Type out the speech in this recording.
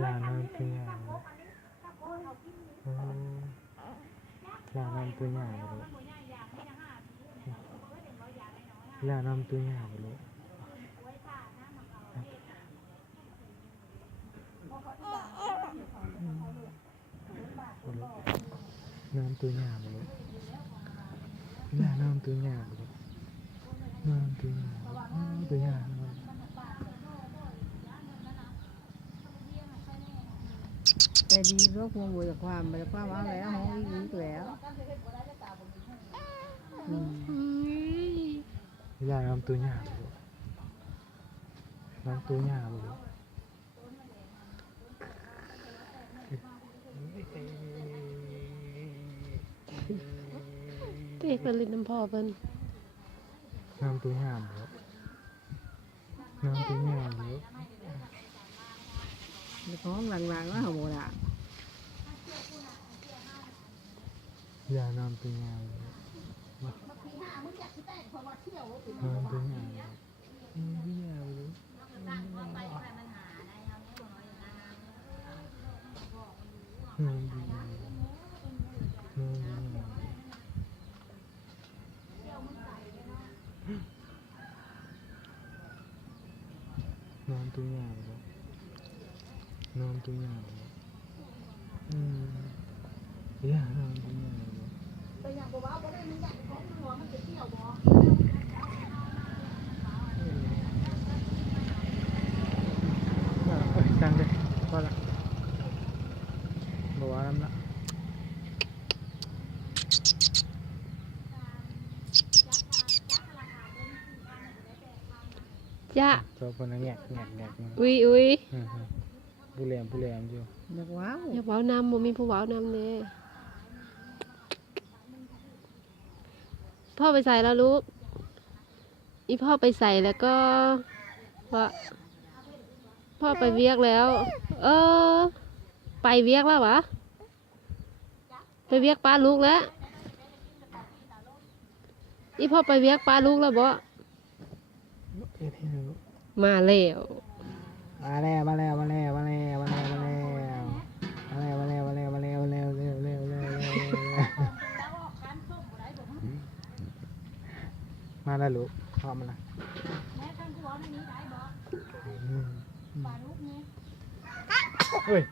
ลาน้ำตัวใหญ่ลาน้ำตัวใหญ่เลยลาน้ำตัวใหญ่เลยน้ำตัวใหญ่เลยลาน้ำตัวใหญ่เลยน้ำตัวใหญ่ตัวใหญ่ใจดีโรคมัวมัวจากความมาจากความว่าแล้วห้องอีกแล้วลาน้ำตัวใหญ่เลยน้ำตัวใหญ่เลยเตะผลิตน้ำพอเพิ่นน้ำตัวใหญ่เลยน้ำตัวใหญ่เลย ท้องหลังๆว่าหัวละ ยาน้ำตัวใหญ่เลยน้ำตัวใหญ่เลยใหญ่เลยน้ำตัวใหญ่น้ำตัวใหญ่น้ำตัวใหญ่เลยน้ำตัวใหญ่เลยยาน้ำตัวใหญ่เลยตั้งเลยพอละบอกว่าน้ำละจ้ะตัวคนนั้นแงกอุ้ยผู้เลี้ยงอยู่อยากว้าว อย่าเว้านำบ่มีผู้เว้านำเด้พ่อไปใส่แล้วลูกอีพ่อไปใส่แล้วก็พ่อไปเวียกแล้วไปเวียกแล้ววะไปเวียกป้าลูกแล้วอีพ่อไปเวียกป้าลูกแล้วบ่มาแล้วมาแล้วลูกพร้อมแล้วเฮ้ย